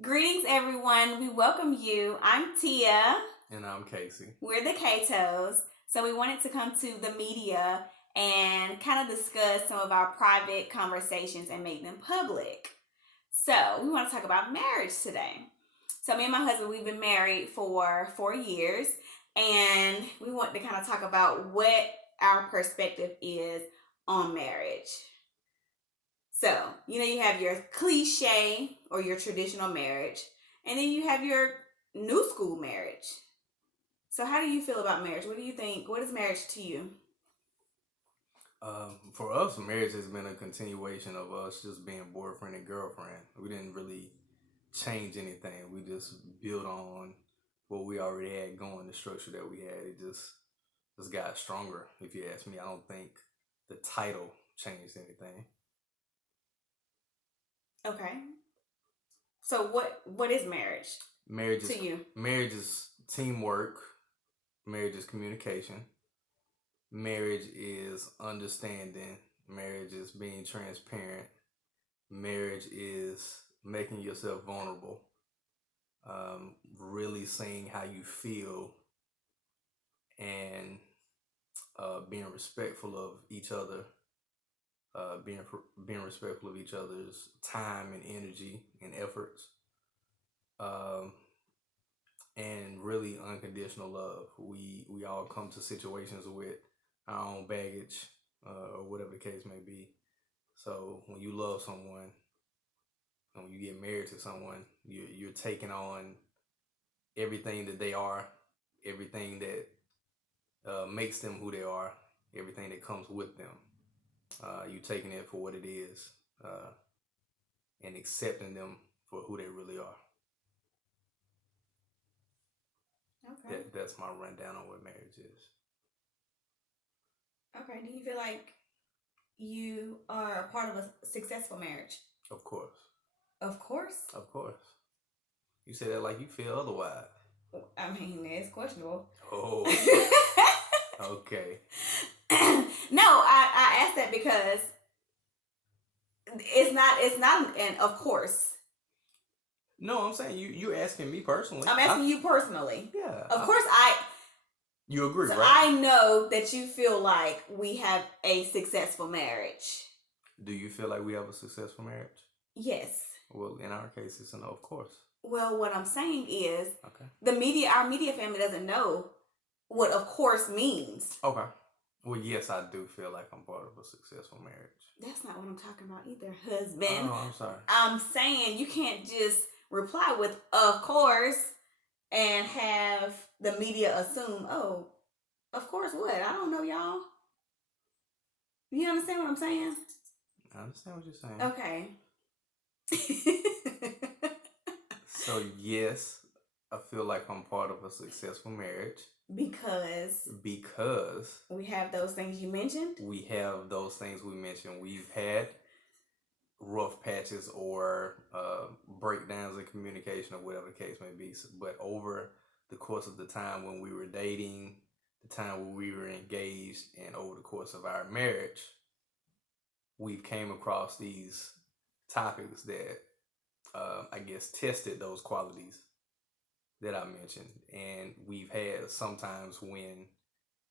Greetings, everyone. We welcome you. I'm Tia. And I'm Casey. We're the Catoes. So, we wanted to come to the media and kind of discuss some of our private conversations and make them public. So, we want to talk about marriage today. So, me and my husband, we've been married for 4 years, and we want to kind of talk about what our perspective is on marriage. So, you have your cliche or your traditional marriage, and then you have your new school marriage. So, how do you feel about marriage? What do you think? What is marriage to you? For us, marriage has been a continuation of us just being boyfriend and girlfriend. We didn't really change anything. We just built on what we already had going, the structure that we had. It just got stronger, if you ask me. I don't think the title changed anything. Okay. So, what is marriage Marriage to is you? marriage is teamwork. Marriage is communication. Marriage is understanding. Marriage is being transparent. Marriage is making yourself vulnerable. Really saying how you feel and being respectful of each other. Being respectful of each other's time and energy and efforts. And really unconditional love. We all come to situations with our own baggage, or whatever the case may be. So when you love someone, and when you get married to someone, you're taking on everything that they are, everything that makes them who they are, everything that comes with them. You taking it for what it is, and accepting them for who they really are. Okay. That's my rundown on what marriage is. Okay. Do you feel like you are a part of a successful marriage? Of course. Of course. Of course. You say that like you feel otherwise. I mean, it's questionable. Oh. Okay. No, I asked that because it's not an of course. No, I'm saying you're asking me personally. I'm asking you personally. Yeah. Of course You agree, so right? I know that you feel like we have a successful marriage. Do you feel like we have a successful marriage? Yes. Well, in our case, it's a no, of course. Well, what I'm saying is Okay. our media family doesn't know what of course means. Okay. Well, yes, I do feel like I'm part of a successful marriage. That's not what I'm talking about either, husband. Oh, I'm sorry. I'm saying you can't just reply with of course and have the media assume, oh, of course what? I don't know, y'all. You understand what I'm saying? I understand what you're saying. Okay. So, yes, I feel like I'm part of a successful marriage. Because we have those things you mentioned. We have those things we mentioned. We've had rough patches or breakdowns in communication or whatever the case may be. But over the course of the time when we were dating, the time when we were engaged, and over the course of our marriage, we've came across these topics that I guess tested those qualities that I mentioned. And we've had sometimes when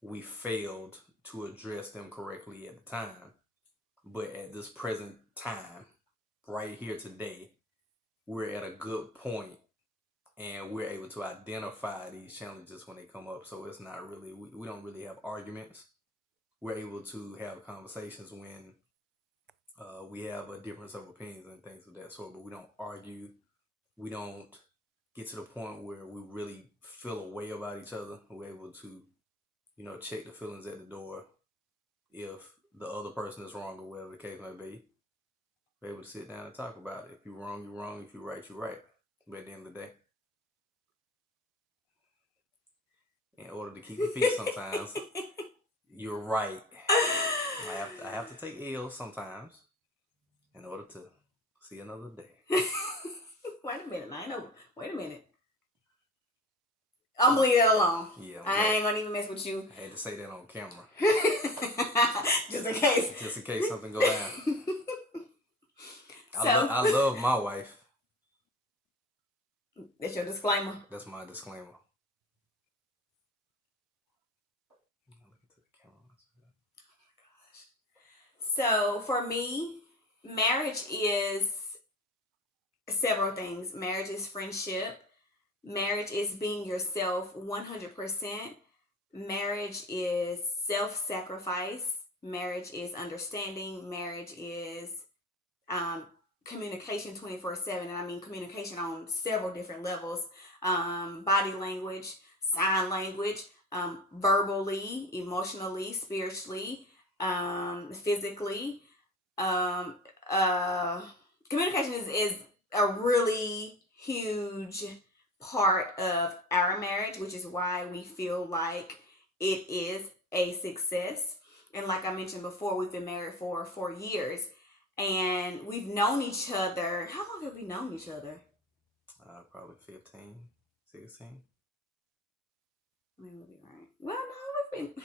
we failed to address them correctly at the time. But at this present time, right here today, we're at a good point and we're able to identify these challenges when they come up. So it's not really, we don't really have arguments. We're able to have conversations when we have a difference of opinions and things of that sort, but we don't argue. We don't get to the point where we really feel a way about each other. We're able to, check the feelings at the door. If the other person is wrong or whatever the case may be, we're able to sit down and talk about it. If you're wrong, you're wrong. If you're right, you're right. But at the end of the day, in order to keep your feet sometimes, you're right. I have to take L's sometimes in order to see another day. Wait a minute. Wait a minute. I'm leaving it alone. Yeah. I ain't gonna even mess with you. I had to say that on camera. Just in case. Just in case something go down. I love my wife. That's your disclaimer? That's my disclaimer. So for me, marriage is several things. Marriage is friendship. Marriage is being yourself 100%. Marriage is self-sacrifice. Marriage is understanding. Marriage is um, communication 24/7. And I mean communication on several different levels: body language, sign language, verbally, emotionally, spiritually, physically. Um, uh, Communication is a really huge part of our marriage, which is why we feel like it is a success. And like I mentioned before, we've been married for 4 years, and we've known each other. How long have we known each other? Probably 15, 16. Maybe we'll be right. Well, no, we've been.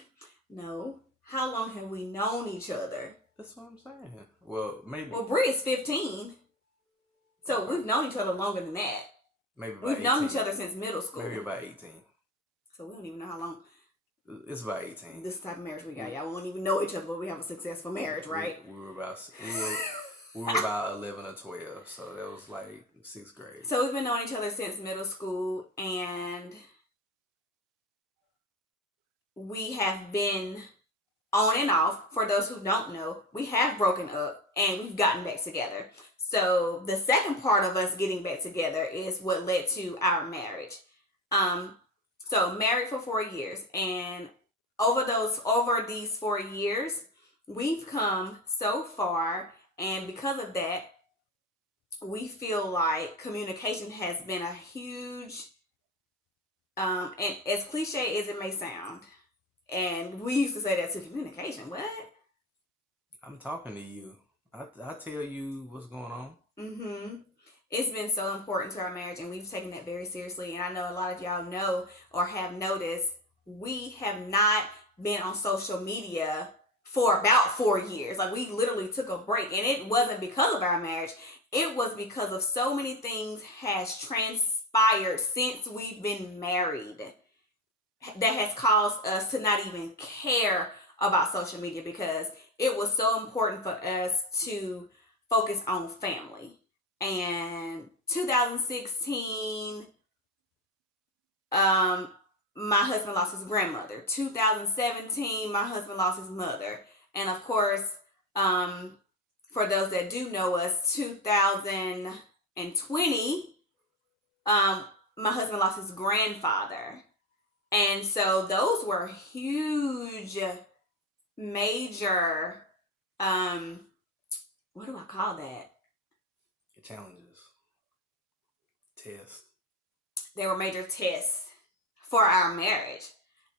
No. How long have we known each other? That's what I'm saying. Well, maybe. Well, Bree is 15. So we've known each other longer than that. Maybe about We've 18. known each other since middle school. Maybe about 18. So we don't even know how long. It's about 18. This type of marriage we got. Y'all won't even know each other, but we have a successful marriage, right? We were about 11 or 12, so that was like 6th grade. So we've been knowing each other since middle school, and we have been on and off. For those who don't know, we have broken up and we've gotten back together. So the second part of us getting back together is what led to our marriage. So married for 4 years, and over these 4 years, we've come so far, and because of that, we feel like communication has been a huge, and as cliche as it may sound, and we used to say that to communication. What? I'm talking to you. I tell you what's going on. Mm-hmm. It's been so important to our marriage, and we've taken that very seriously. And I know a lot of y'all know or have noticed we have not been on social media for about 4 years. Like, we literally took a break, and it wasn't because of our marriage. It was because of so many things has transpired since we've been married that has caused us to not even care about social media, because it was so important for us to focus on family. And 2016, my husband lost his grandmother. 2017, my husband lost his mother. And of course, for those that do know us, 2020, my husband lost his grandfather. And so those were huge, major, what do I call that? Challenges. Tests. They were major tests for our marriage.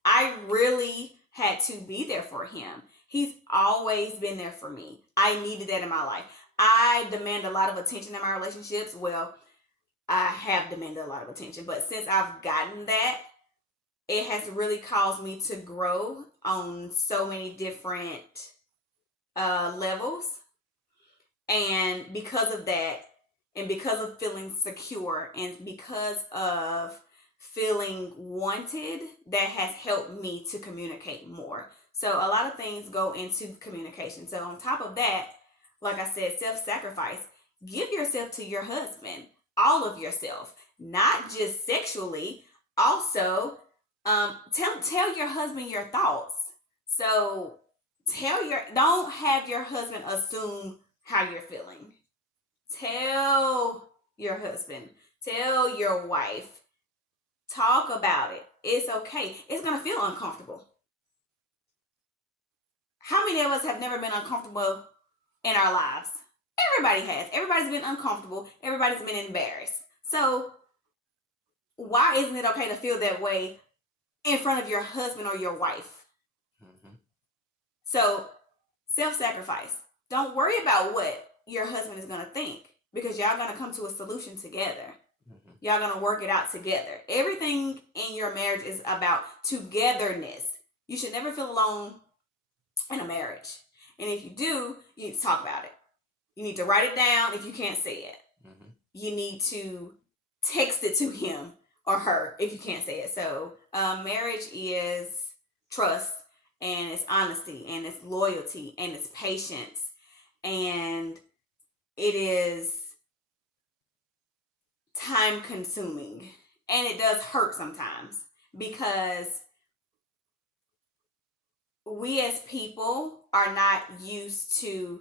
I really had to be there for him. He's always been there for me. I needed that in my life. I demand a lot of attention in my relationships. Well, I have demanded a lot of attention, but since I've gotten that, it has really caused me to grow on so many different levels. And because of that, and because of feeling secure, and because of feeling wanted, that has helped me to communicate more. So a lot of things go into communication. So on top of that, like I said, self-sacrifice. Give yourself to your husband, all of yourself, not just sexually. Also, tell your husband your thoughts. So don't have your husband assume how you're feeling. Tell your husband, tell your wife, talk about it. It's okay. It's going to feel uncomfortable. How many of us have never been uncomfortable in our lives? Everybody has. Everybody's been uncomfortable. Everybody's been embarrassed. So why isn't it okay to feel that way in front of your husband or your wife? Mm-hmm. So self-sacrifice. Don't worry about what your husband is going to think, because y'all going to come to a solution together. Mm-hmm. Y'all going to work it out together. Everything in your marriage is about togetherness. You should never feel alone in a marriage. And if you do, you need to talk about it. You need to write it down if you can't say it. Mm-hmm. You need to text it to him or her if you can't say it. So marriage is trust, and it's honesty, and it's loyalty, and it's patience, and it is time consuming, and it does hurt sometimes because we as people are not used to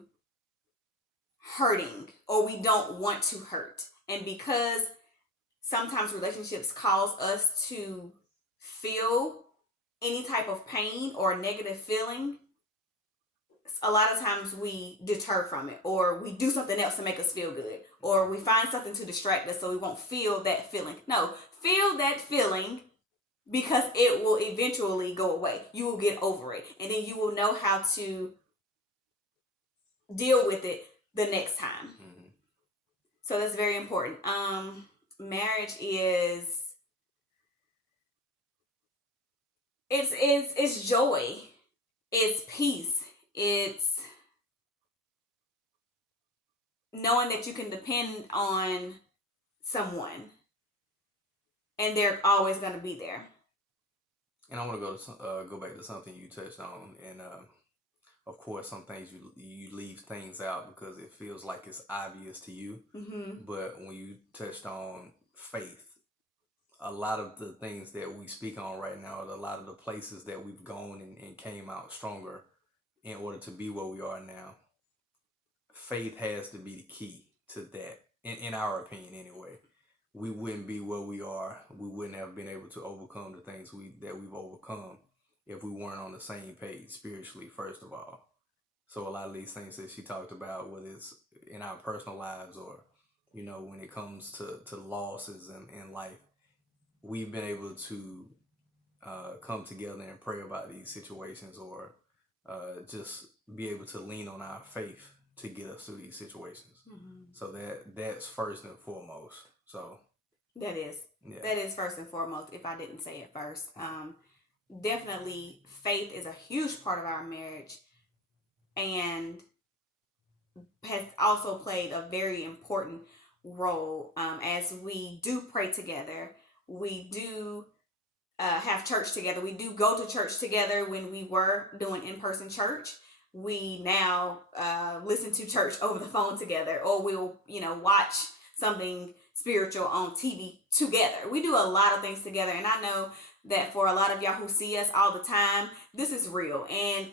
hurting, or we don't want to hurt. And because sometimes relationships cause us to feel any type of pain or negative feeling, a lot of times we deter from it, or we do something else to make us feel good, or we find something to distract us so we won't feel that feeling. No, feel that feeling, because it will eventually go away. You will get over it, and then you will know how to deal with it the next time. Mm-hmm. So that's very important. Marriage is it's joy, it's peace, it's knowing that you can depend on someone, and they're always going to be there. And I want to go back to something you touched on, and of course, some things you leave things out because it feels like it's obvious to you. Mm-hmm. But when you touched on faith, a lot of the things that we speak on right now, a lot of the places that we've gone and came out stronger in order to be where we are now, faith has to be the key to that, in our opinion anyway. We wouldn't be where we are. We wouldn't have been able to overcome the things that we've overcome if we weren't on the same page spiritually, first of all. So a lot of these things that she talked about, whether it's in our personal lives or, when it comes to losses in life, we've been able to come together and pray about these situations, or just be able to lean on our faith to get us through these situations. Mm-hmm. So that's first and foremost. So that is first and foremost, if I didn't say it first. Definitely faith is a huge part of our marriage, and has also played a very important role. As we do pray together, we do have church together. We do go to church together. When we were doing in-person church, we now listen to church over the phone together, or we'll watch something spiritual on TV together. We do a lot of things together, and I know that for a lot of y'all who see us all the time, this is real, and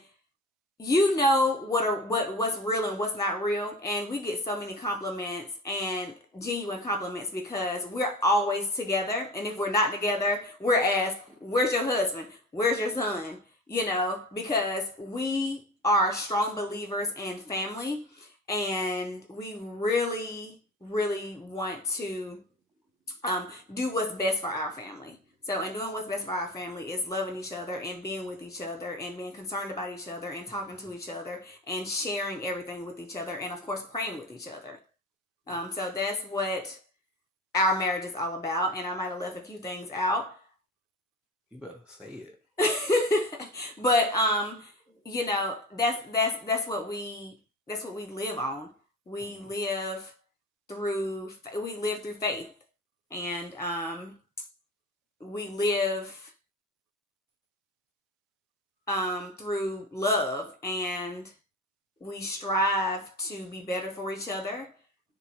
what's real and what's not real. And we get so many compliments, and genuine compliments, because we're always together. And if we're not together, we're asked, where's your husband? Where's your son? Because we are strong believers in family, and we really, really want to do what's best for our family. So, and doing what's best for our family is loving each other, and being with each other, and being concerned about each other, and talking to each other, and sharing everything with each other, and of course praying with each other. So that's what our marriage is all about. And I might have left a few things out. You better say it. But that's what we live on. We live through faith, and we live through love, and we strive to be better for each other.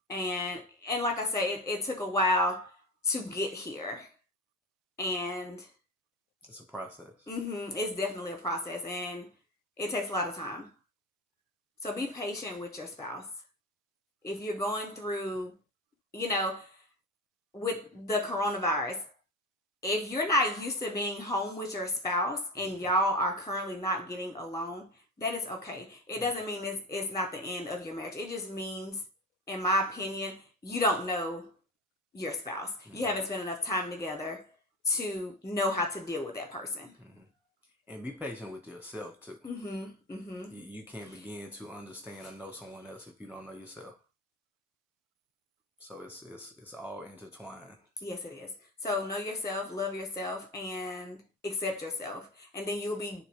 And like I say, it took a while to get here, and it's a process. Mm-hmm, it's definitely a process, and it takes a lot of time. So be patient with your spouse. If you're going through, with the coronavirus, if you're not used to being home with your spouse, and y'all are currently not getting along, that is okay. It doesn't mean it's not the end of your marriage. It just means, in my opinion, you don't know your spouse. You haven't spent enough time together to know how to deal with that person. Mm-hmm. And be patient with yourself too. Mm-hmm. Mm-hmm. You can't begin to understand or know someone else if you don't know yourself. So it's all intertwined. Yes, it is. So know yourself, love yourself, and accept yourself, and then you'll be.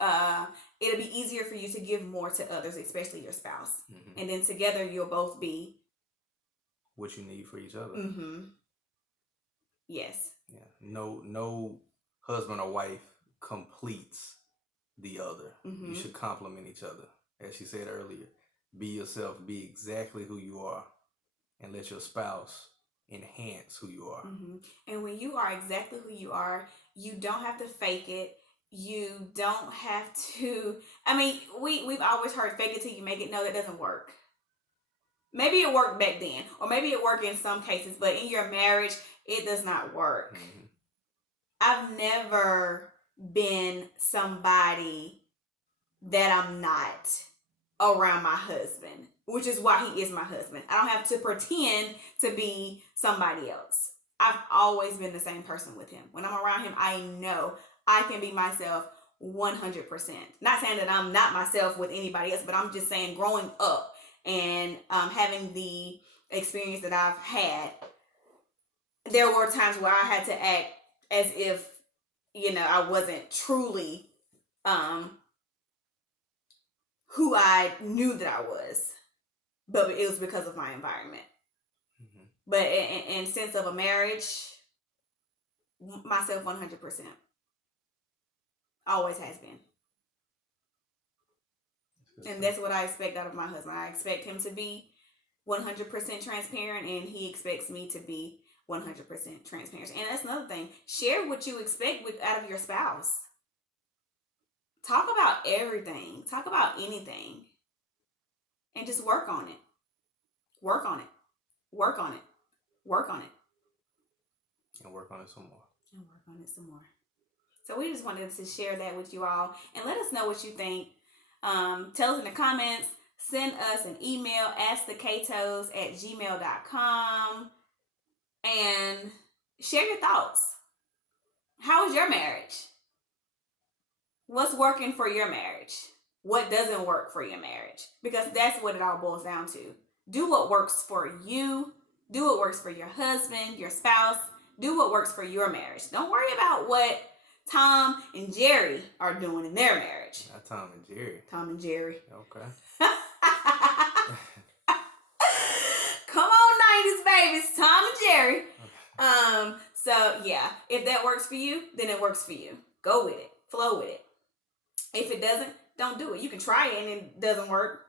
It'll be easier for you to give more to others, especially your spouse. Mm-hmm. And then together you'll both be what you need for each other. Mm-hmm. Yes. Yeah. No husband or wife completes the other. Mm-hmm. You should complement each other. As she said earlier, be yourself, be exactly who you are, and let your spouse enhance who you are. Mm-hmm. And when you are exactly who you are, you don't have to fake it. You don't have to. I mean, we've always heard fake it till you make it. No, that doesn't work. Maybe it worked back then, or maybe it worked in some cases, but in your marriage, it does not work. Mm-hmm. I've never been somebody that I'm not around my husband, which is why he is my husband. I don't have to pretend to be somebody else. I've always been the same person with him. When I'm around him, I know I can be myself 100%. Not saying that I'm not myself with anybody else, but I'm just saying growing up and having the experience that I've had, there were times where I had to act as if, I wasn't truly who I knew that I was, but it was because of my environment. Mm-hmm. But in sense of a marriage, myself 100%. Always has been. And that's what I expect out of my husband. I expect him to be 100% transparent, and he expects me to be 100% transparent. And that's another thing. Share what you expect out of your spouse. Talk about everything. Talk about anything. And just work on it. Work on it. Work on it. Work on it. And work on it some more. And work on it some more. So we just wanted to share that with you all. And let us know what you think. Tell us in the comments. Send us an email, askthecatoes@gmail.com. And share your thoughts. How is your marriage? What's working for your marriage? What doesn't work for your marriage? Because that's what it all boils down to. Do what works for you. Do what works for your husband, your spouse. Do what works for your marriage. Don't worry about what Tom and Jerry are doing in their marriage. Not Tom and Jerry. Tom and Jerry. Okay. Come on, 90s babies. Tom and Jerry. So yeah, if that works for you, then it works for you. Go with it. Flow with it. If it doesn't, don't do it. You can try it and it doesn't work,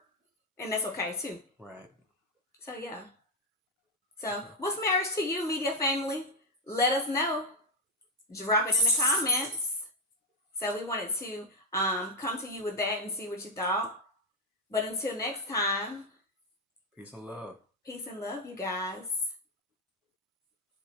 and that's okay too. Right. So yeah. So what's marriage to you, media family? Let us know. Drop it in the comments. So we wanted to come to you with that and see what you thought. But until next time. Peace and love. Peace and love, you guys.